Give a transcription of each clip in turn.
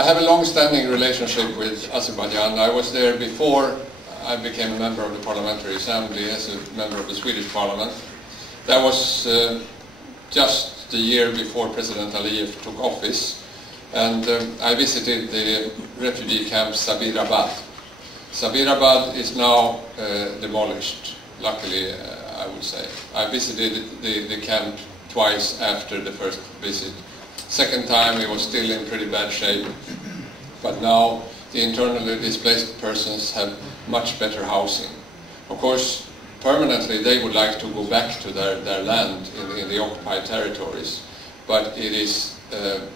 I have a long-standing relationship with Azerbaijan. I was there before I became a member of the Parliamentary Assembly as a member of the Swedish Parliament. That was just the year before President Aliyev took office, and I visited the refugee camp Sabirabad. Sabirabad is now demolished, luckily I would say. I visited the camp twice after the first visit. Second time it was still in pretty bad shape, but now the internally displaced persons have much better housing. Of course, permanently they would like to go back to their land in the occupied territories, but it is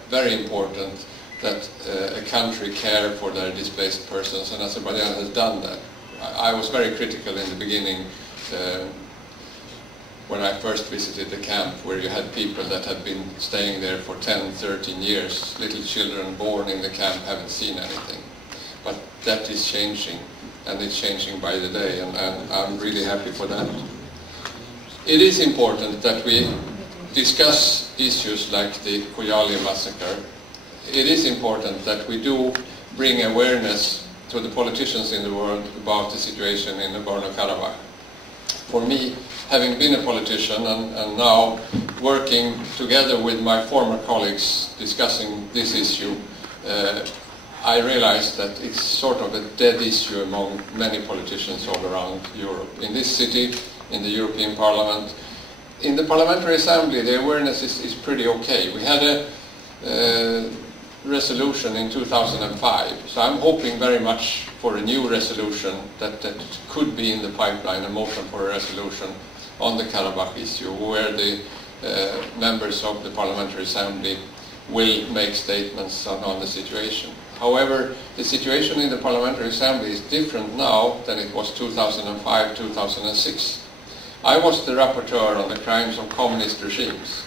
very important that a country care for their displaced persons, and Azerbaijan has done that. I was very critical in the beginning when I first visited the camp, where you had people that had been staying there for 10, 13 years. Little children born in the camp haven't seen anything. But that is changing, and it's changing by the day, and I'm really happy for that. It is important that we discuss issues like the Hocali massacre. It is important that we do bring awareness to the politicians in the world about the situation in Nagorno-Karabakh. For me, having been a politician and now working together with my former colleagues discussing this issue, I realized that it's sort of a dead issue among many politicians all around Europe. In this city, in the European Parliament, in the Parliamentary Assembly, the awareness is pretty okay. We had a resolution in 2005, so I'm hoping very much for a new resolution that could be in the pipeline, a motion for a resolution on the Karabakh issue, where the members of the Parliamentary Assembly will make statements on the situation. However, the situation in the Parliamentary Assembly is different now than it was 2005, 2006. I was the rapporteur on the crimes of communist regimes,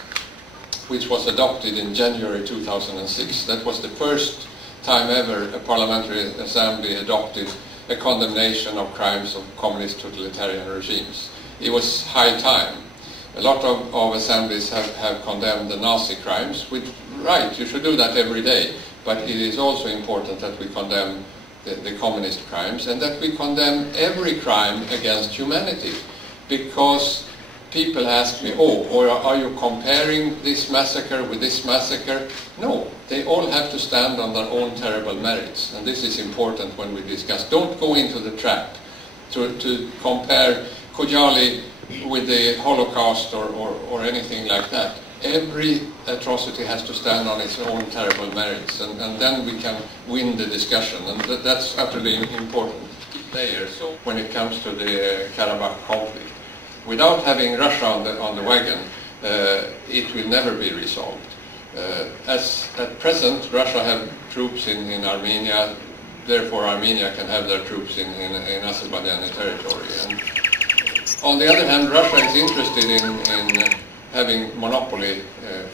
which was adopted in January 2006. That was the first time ever a Parliamentary Assembly adopted a condemnation of crimes of communist totalitarian regimes. It was high time. A lot of assemblies have condemned the Nazi crimes, which, right, you should do that every day, but it is also important that we condemn the communist crimes and that we condemn every crime against humanity, because people ask me, oh, or are you comparing this massacre with this massacre? No, they all have to stand on their own terrible merits, and this is important when we discuss. Don't go into the trap to compare Hocali with the Holocaust or anything like that. Every atrocity has to stand on its own terrible merits, and then we can win the discussion, and that's utterly important layer. So when it comes to the Karabakh conflict, without having Russia on the wagon, it will never be resolved. At present, Russia have troops in Armenia, therefore Armenia can have their troops in Azerbaijani territory. And on the other hand, Russia is interested in having monopoly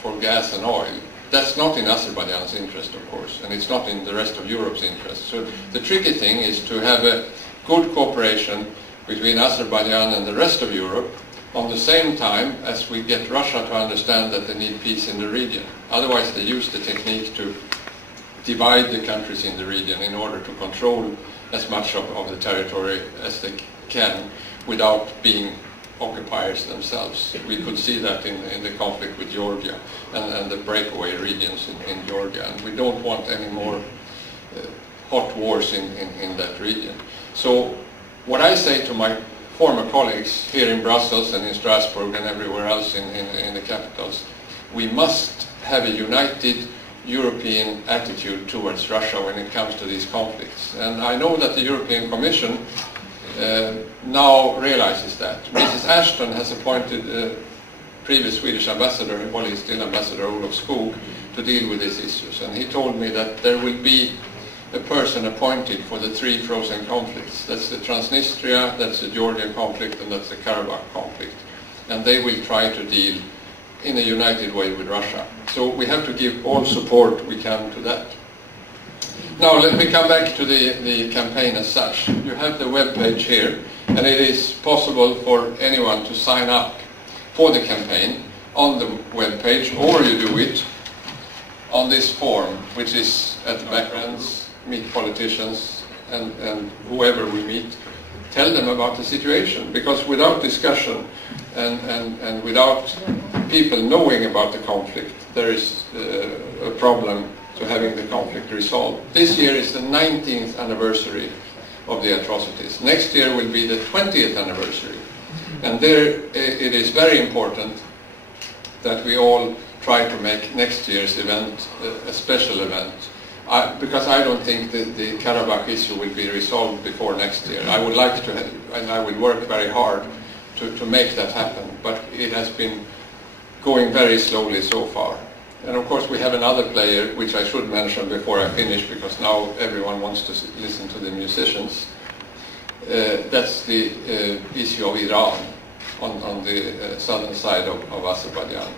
for gas and oil. That's not in Azerbaijan's interest, of course, and it's not in the rest of Europe's interest. So the tricky thing is to have a good cooperation between Azerbaijan and the rest of Europe on the same time as we get Russia to understand that they need peace in the region. Otherwise they use the technique to divide the countries in the region in order to control as much of the territory as they can without being occupiers themselves. We could see that in the conflict with Georgia and the breakaway regions in Georgia, and we don't want any more hot wars in that region. So what I say to my former colleagues here in Brussels and in Strasbourg and everywhere else in the capitals, we must have a united European attitude towards Russia when it comes to these conflicts. And I know that the European Commission now realizes that. Mrs. Ashton has appointed previous Swedish ambassador, well, he's still Ambassador Olof Skog, to deal with these issues. And he told me that there will be a person appointed for the three frozen conflicts. That's the Transnistria, that's the Georgian conflict, and that's the Karabakh conflict. And they will try to deal in a united way with Russia. So we have to give all support we can to that. Now let me come back to the campaign as such. You have the web page here, and it is possible for anyone to sign up for the campaign on the web page, or you do it on this forum, which is at the backgrounds, meet politicians and whoever we meet, tell them about the situation, because without discussion and without people knowing about the conflict, there is a problem to having the conflict resolved. This year is the 19th anniversary of the atrocities. Next year will be the 20th anniversary. And there it is very important that we all try to make next year's event a special event. Because I don't think the Karabakh issue will be resolved before next year. I would like to, and I will work very hard to make that happen, but it has been going very slowly so far. And of course we have another player, which I should mention before I finish, because now everyone wants to listen to the musicians. That's the issue of Iran on the southern side of Azerbaijan,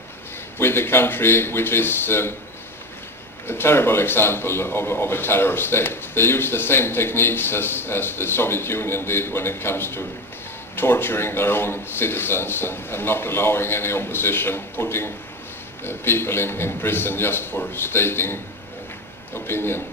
with the country which is a terrible example of a terror state. They use the same techniques as the Soviet Union did when it comes to torturing their own citizens and not allowing any opposition, putting people in prison just for stating opinion.